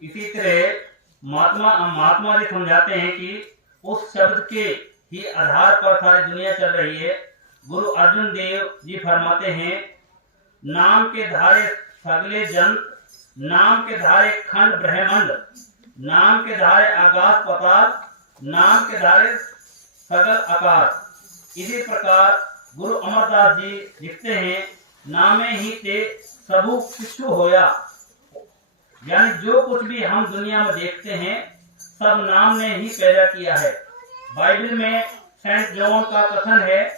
इसी तरह महात्मा जी समझाते हैं कि उस शब्द के ही आधार पर सारी दुनिया चल रही है। गुरु अर्जुन देव जी फरमाते हैं, नाम के धारे सगले जंत, नाम के धारे खंड ब्रह्मांड, नाम के धारे आकाश पाताल, नाम के धारे सगल आकाश। इसी प्रकार गुरु अमरदास जी लिखते हैं, नामे ही ते सबू किछु होया, यानी जो कुछ भी हम दुनिया में देखते हैं सब नाम ने ही पैदा किया है। बाइबल में सेंट जॉन का कथन है,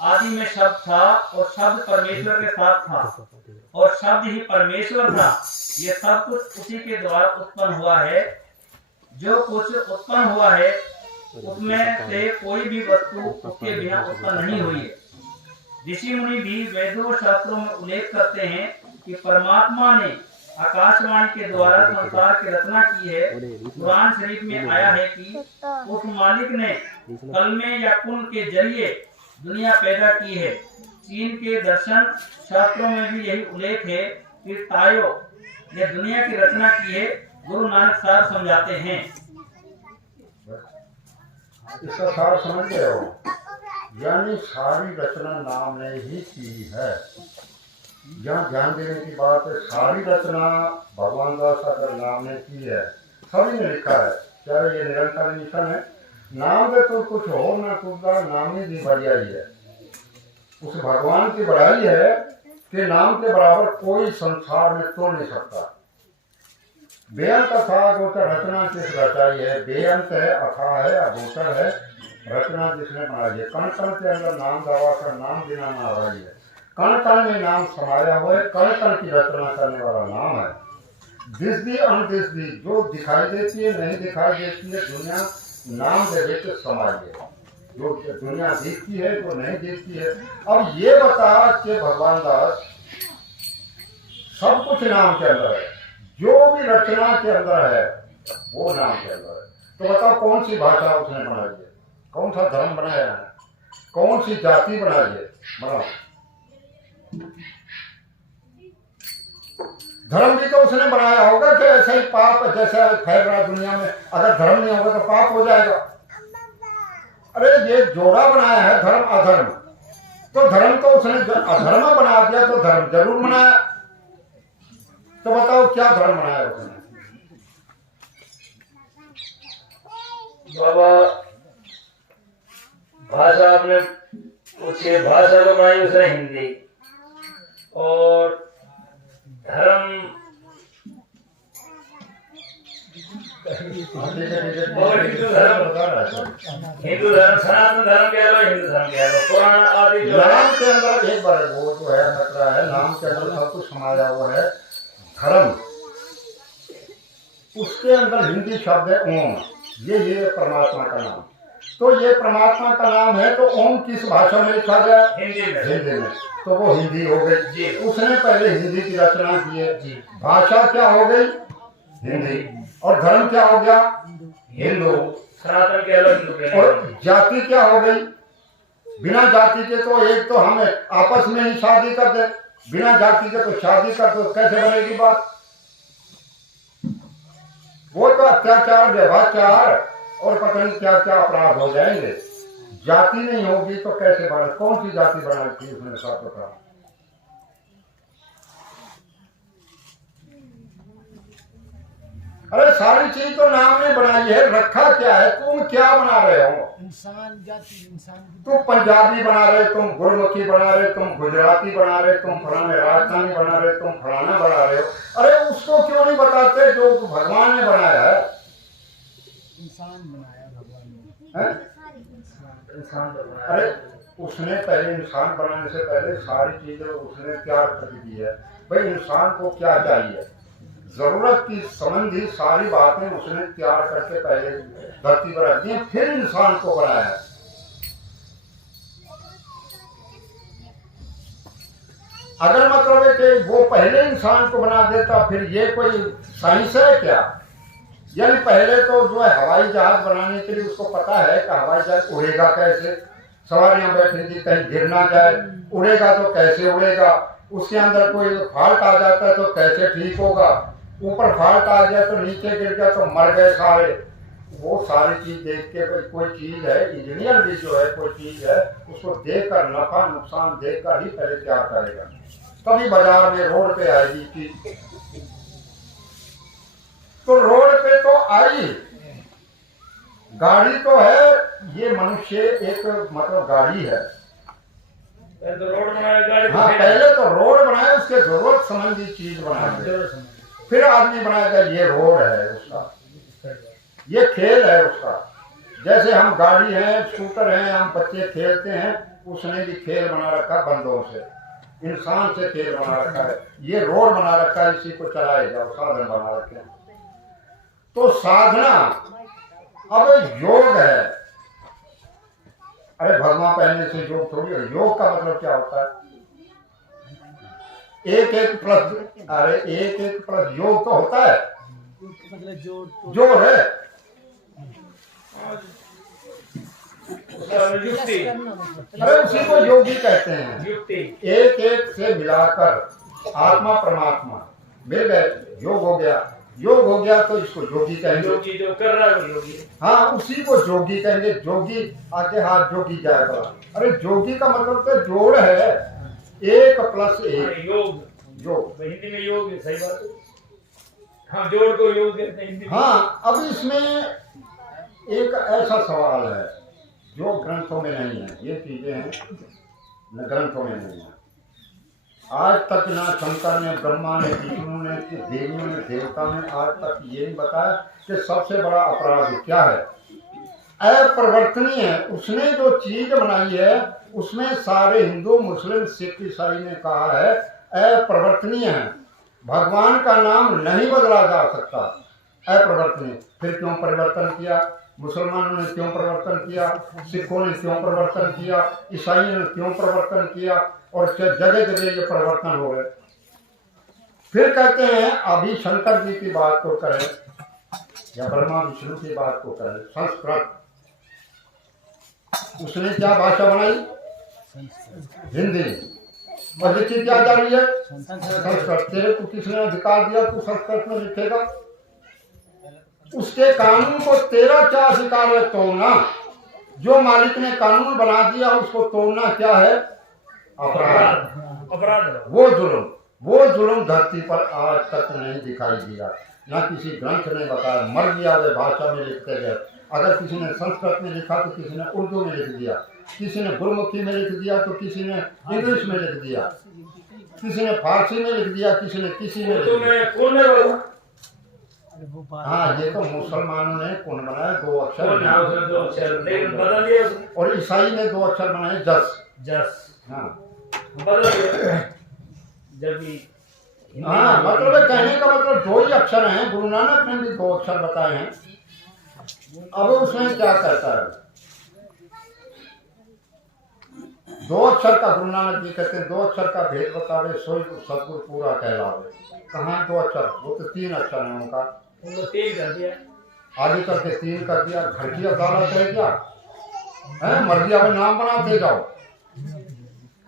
आदि में शब्द था और शब्द परमेश्वर के साथ था और शब्द ही परमेश्वर था। ये सब कुछ उसी के द्वारा उत्पन्न हुआ है। जो कुछ उत्पन्न हुआ है उसमें से कोई भी वस्तु उसके बिना उत्पन्न नहीं हुई है। ऋषि मुनि भी वेदों शास्त्रों में उल्लेख करते हैं कि परमात्मा ने आकाशवाणी के द्वारा संसार की रचना की है। कुरान शरीफ में आया है कि उस मालिक ने कलमे या कुन के जरिए दुनिया पैदा की है। चीन के दर्शन शास्त्रों में भी यही उल्लेख है कि तायो ने दुनिया की रचना की है। गुरु नानक साहब समझाते हैं, इसका सार समझ गए हो, यानी सारी रचना नाम ने ही की है। यहाँ ध्यान देने की बात है, सारी रचना भगवान दास अगर नाम ने की है, सभी ने लिखा है, चाहे ये निरंतर मिशन है। नाम दे तो कुछ हो ना कुछ नाम ही की बढ़ियाई है। उस भगवान की बढ़ाई है कि नाम के बराबर कोई संसार में तो नहीं सकता। बेअंत अथाह गोचर रचना किस रचाई है, बेअंत है, अथाह है, अगोचर है, रचना जिसने बनाई है। कण कण के अंदर नाम दवा कर नाम बिना ना रही है। कण कण में नाम समाया हुआ है, कण कण की रचना करने वाला नाम है। दिसदी अनदिसदी, जो दिखाई देती है नहीं दिखाई देती है, दुनिया नाम के विच समाई है। जो दुनिया दिखती है जो नहीं दिखती है। अब ये बता कि भगवान दास सब कुछ नाम के अंदर है, जो भी रचना के अंदर है वो नाम के अंदर है। तो बताओ कौन सी भाषा उसने बनाई है, कौन सा धर्म बनाया है, कौन सी जाति बनाई है, बनाओ। धर्म भी तो उसने बनाया होगा कि ऐसा ही पाप जैसा फैल रहा दुनिया में, अगर धर्म नहीं होगा तो पाप हो जाएगा। अरे ये जोड़ा बनाया है धर्म अधर्म, तो धर्म तो उसने अधर्म बना दिया तो धर्म जरूर बनाया। तो बताओ क्या धर्म बनाया उसने? बाबा भाषा आपने पूछी, भाषा तो बनाई उसने हिंदी, और धर्म और हिंदू धर्म सनातन धर्म कह लो, हिंदू धर्म कह लो, पुराना आदि जो नाम के अंदर एक बार वो तो है खतरा है, नाम के अंदर सब कुछ समाया हुआ है। धर्म उसके अंदर हिंदी शब्द है ओम, ये परमात्मा का नाम। तो ये परमात्मा का नाम है, तो ओम किस भाषा में लिखा गया? हिंदी में। तो वो हिंदी हो गई। उसने पहले हिंदी की रचना की है। भाषा क्या हो गई? हिंदी। और धर्म क्या हो गया? हिंदू। सनातन कह लो, हिंदू कह लो। और जाति क्या हो गई? बिना जाति के तो एक तो हम आपस में ही शादी करते, बिना जाति के तो शादी करते, तो कैसे बनेगी बात? वो तो अत्याचार व्यभाचार और पता नहीं क्या क्या अपराध हो जाएंगे। जाति नहीं होगी तो कैसे बना? कौन सी जाति बनाई थी उसने? साथ बता। अरे सारी चीज तो नाम ने बनाई है, रखा क्या है? तुम क्या बना रहे हो? इंसान जाति, इंसान तुम पंजाबी बना रहे, तुम गुरमुखी बना रहे, तुम गुजराती बना रहे, तुम फलाने राजस्थानी बना रहे, तुम फलाना बना रहे हो। अरे उसको क्यों नहीं बताते जो भगवान ने बनाया है? इंसान बनाया भगवान ने, इंसान तो बनाया। अरे उसने पहले इंसान बनाने से पहले सारी चीजें उसने तैयार कर दी है। भाई इंसान को क्या चाहिए, जरूरत की संबंधी सारी बातें उसने तैयार करके पहले धरती पर रख दी, फिर इंसान को बनाया। अगर मतलब है कि वो पहले इंसान को बना देता, फिर ये कोई साइंस है क्या? यानी पहले तो जो है हवाई जहाज बनाने के लिए उसको पता है कि हवाई जहाज उड़ेगा कैसे, सवारियां बैठेंगी कहीं गिर ना जाए, उड़ेगा तो कैसे उड़ेगा, उसके अंदर कोई फॉल्ट आ जाता है तो कैसे ठीक होगा, ऊपर फाल्ट आ गया तो नीचे गिर गया तो मर गए सारे। वो सारी चीज देख के कोई चीज है, इंजीनियर भी जो है कोई चीज है उसको देखकर नफा नुकसान देखकर ही पहले तैयार करेगा, तभी बाजार में रोड पे आएगी चीज। तो रोड पे तो आई, गाड़ी तो है, ये मनुष्य एक मतलब गाड़ी है। पहले तो रोड बनाया, गाड़ी हाँ, पहले तो रोड बनाए, उसके जरूरत संबंधी चीज बनाए, फिर आदमी बनाएगा ये रोड है उसका, ये खेल है उसका। जैसे हम गाड़ी है, स्कूटर है, हम बच्चे खेलते हैं, उसने भी खेल बना रखा है बंदों से, इंसान से खेल बना रखा है, ये रोड बना रखा है, इसी को चलाएगा, साधन बना रखे हैं। तो साधना अब योग है। अरे भगवान पहनने से योग थोड़ी है, योग का मतलब क्या होता है? एक एक प्लस, अरे एक एक प्लस योग तो होता है, मतलब जोड़ है। युक्ति, अरे उसी को योगी कहते हैं। युक्ति एक एक से मिलाकर आत्मा परमात्मा मिल गए, योग हो गया। योग हो गया तो इसको योगी कहेंगे। योगी जो कर रहा है वो योगी है। हाँ, उसी को योगी कहेंगे। जोगी आके हाथ जोगी जाए बड़ा। अरे जोगी का मतलब तो जोड़ है, एक प्लस एक योग, योग। हिंदी में योग है, सही बात है। हाँ, जोड़ को योग कहते हैं हिंदी में। हाँ, अब इसमें एक ऐसा सवाल है जो ग्रंथों में नहीं है, ये चीजें हैं न ग्रंथों में नहीं है। आज तक ना शंकर ने, ब्रह्मा ने, विष्णु ने, देवियों ने, देवता ने आज तक ये नहीं बताया कि सबसे बड़ा अपराध क्या है। अपरिवर्तनीय है। उसने जो चीज बनाई है उसमें सारे हिंदू, मुस्लिम, सिख, ईसाई ने कहा है अपरिवर्तनीय है। भगवान का नाम नहीं बदला जा सकता, अपरिवर्तनीय। फिर क्यों परिवर्तन किया? मुसलमानों ने क्यों परिवर्तन किया? सिखों ने क्यों परिवर्तन किया? ईसाइयों ने क्यों परिवर्तन किया? और जगह जगह ये परिवर्तन हो गए। फिर कहते हैं अभी शंकर जी की बात को करें या ब्रह्मा विष्णु की बात को करें, संस्कृत, उसने क्या भाषा बनाई? हिंदी। और लिखी क्या जा रही है? संस्कृत। तेरे को किसने अधिकार दिया तू संस्कृत में लिखेगा? उसके कानून को तेरा क्या अधिकार है तोड़ना? जो मालिक ने कानून बना दिया उसको तोड़ना क्या है? अपराध। अपराध। वो जुल्म धरती पर आज तक नहीं दिखाई दिया, ना किसी ग्रंथ ने बताया। मर गया वे भाषा में लिखते गए। अगर किसी ने संस्कृत में लिखा तो किसी ने उर्दू में लिख दिया, किसी ने गुरमुखी में लिख दिया तो किसी ने इंग्लिश में लिख दिया, किसी ने फारसी में लिख दिया, किसी ने लिख दिया। हाँ, ये तो मुसलमानों ने कौन बनाया? 2 अक्षर। और ईसाई ने 2 अक्षर बनाए, जस। हाँ, हाँ, मतलब कहने का मतलब 2 ही अक्षर हैं। गुरु नानक ने भी 2 अक्षर बताए हैं। अब उसमें क्या कहता है? 2 अक्षर का गुरु नानक जी कहते हैं 2 अक्षर का भेद बतावे सोई सतगुरु पूरा कहलावे। कहाँ 2 अक्षर? वो तो 3 अक्षर है उनका, 3 कर दिया, आगे करके 3 कर दिया। घर की अदालत है क्या है? मर्जी अब नाम बनाते जाओ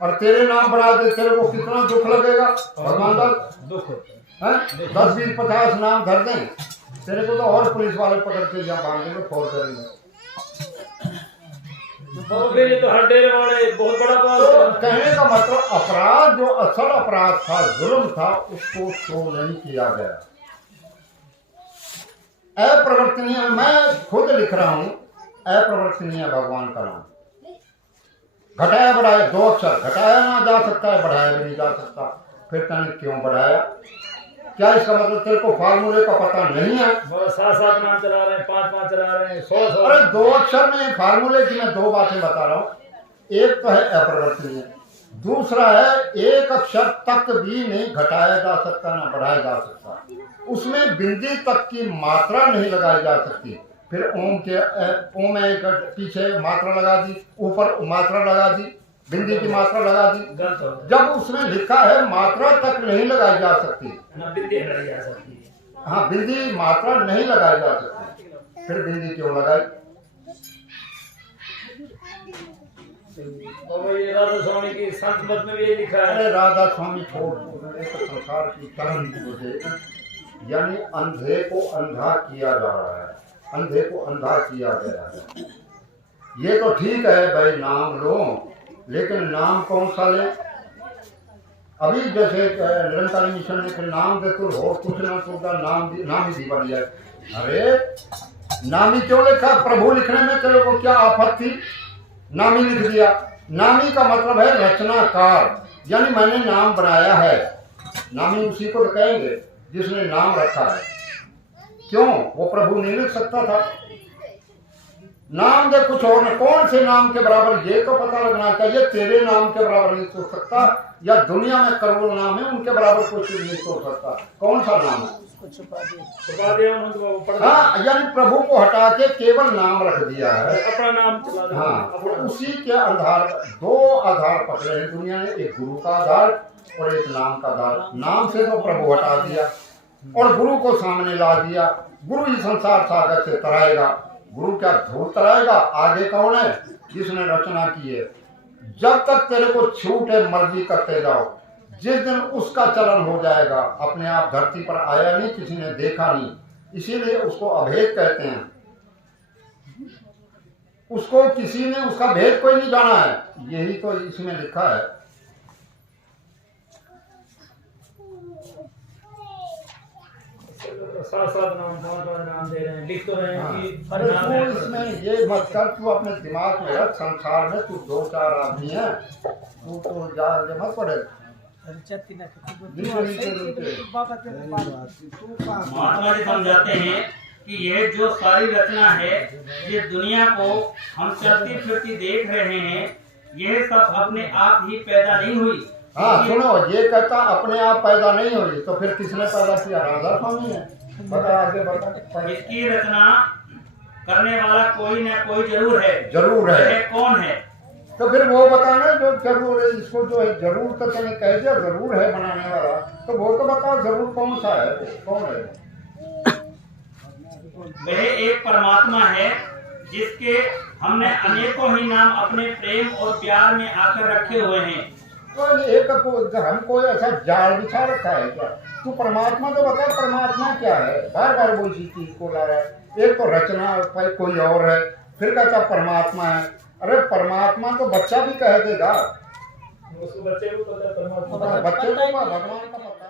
और तेरे नाम बना दे, तेरे को कितना दुख लगेगा भगवान दास? दुख है 10, 20, 50 नाम धर दें तेरे को तो और पुलिस वाले पकड़ के यहाँ बांधेंगे, फोन करेंगे। तो हर डेरे वाले बहुत बड़ा तो कहने का मतलब अपराध, जो असल अपराध था, जुल्म था, उसको शो नहीं किया गया। अप्रवर्तनीय, मैं खुद लिख रहा हूँ, अप्रवर्तनीय भगवान का नाम। घटाया बढ़ाया 2 अक्षर, घटाया ना जा सकता है, बढ़ाया भी नहीं जा सकता। फिर तने क्यों बढ़ाया? क्या इसका मतलब तेरे को फार्मूले का पता नहीं है? 7 नाम चला रहे हैं, 5 चला रहे हैं, 100। अरे 2 अक्षर में फार्मूले की मैं 2 बातें बता रहा हूँ। एक तो है अपरिवर्तनीय, दूसरा है एक अक्षर तक भी नहीं घटाया जा सकता ना बढ़ाया जा सकता। उसमें बिंदी तक की मात्रा नहीं लगाई जा सकती। फिर ओम में एक पीछे मात्रा लगा दी, ऊपर मात्रा लगा दी, बिंदी की मात्रा लगा दी। जब उसमें लिखा है मात्रा तक नहीं लगाई जा सकती, हाँ, बिंदी मात्रा नहीं लगाई जा सकती, फिर बिंदी क्यों लगाई? ये राधा स्वामी की संत मत में भी लिखा है। अरे राधा स्वामी छोड़, संसार की चलन मुझे यानी अंधे को अंधा किया जा रहा है, अंधे को अंधा किया गया है। ये तो ठीक है भाई नाम लो, लेकिन नाम कौन सा ले? अभी जैसे निरंकारी मिशन ने फिर नाम दे तो हो कुछ ना कुछ नाम ही दी बन जाए। अरे नामी क्यों लिखा? प्रभु लिखने में तेरे को क्या आफत थी? नामी लिख दिया। नामी का मतलब है रचनाकार, यानी मैंने नाम बनाया है। नामी उसी को कहेंगे जिसने नाम रखा है। क्यों? वो प्रभु नहीं लिख सकता था? नाम दे कुछ और न, कौन से नाम के बराबर ये तो पता लगना चाहिए। तेरे नाम के बराबर नहीं सोच सकता, या दुनिया में करोड़ों नाम है उनके बराबर कोई चीज नहीं सोच सकता। कौन सा नाम है? छुपा दिया उन्होंने। हाँ, यानी प्रभु को हटा के केवल नाम रख दिया है, अपना नाम चला दिया। हाँ, तो उसी के आधार दो आधार पकड़े हैं दुनिया ने, एक गुरु का आधार और एक नाम का आधार। नाम से तो प्रभु हटा दिया और गुरु को सामने ला दिया। गुरु ही संसार सागर से तराएगा। गुरु क्या धूल तराएगा? आगे कौन है? जिसने रचना की है। जब तक तेरे को छूट है मर्जी करते जाओ, जिस दिन उसका चलन हो जाएगा, अपने आप धरती पर आया नहीं, किसी ने देखा नहीं, इसीलिए उसको अभेद कहते हैं। उसको किसी ने उसका भेद कोई नहीं जाना है, यही तो इसमें लिखा है। साथ नाम दे रहे हैं, लिख तो रहे हैं कि अरे तू इसमें ये मत कर, तू अपने दिमाग में रख, संसार में तू दो चार आदमी है, तू तो जा मत पड़े। महात्मा जी समझाते हैं कि ये जो सारी रचना है, ये दुनिया को हम चलती फिरती देख रहे हैं, ये सब अपने आप ही पैदा नहीं हुई। हाँ सुनो, ये कहता अपने आप पैदा नहीं हुई, तो फिर किसने पैदा किया? राधा स्वामी है। बता आगे बता। इसकी रचना करने वाला कोई न कोई जरूर है। जरूर है। वह कौन है? तो फिर वो बताना जो जरूर है, इसको जो है जरूर तो तूने कह दिया जरूर है बनाने वाला, तो वो तो बताओ जरूर कौन सा है, कौन है? वह एक परमात्मा है जिसके हमने अनेकों ही नाम अपने प्रेम और प्यार में आकर रखे हुए हैं। तो एक हम कोई ऐसा जाल बिछा रखा है क्या? तू परमात्मा तो बता, परमात्मा क्या है? बार बार वो इसी चीज को ला रहा है। एक तो रचना कोई और है, फिर कहता परमात्मा है। अरे परमात्मा तो बच्चा भी कह देगा, उसको बच्चे को पता है परमात्मा, बच्चे को भगवान का पता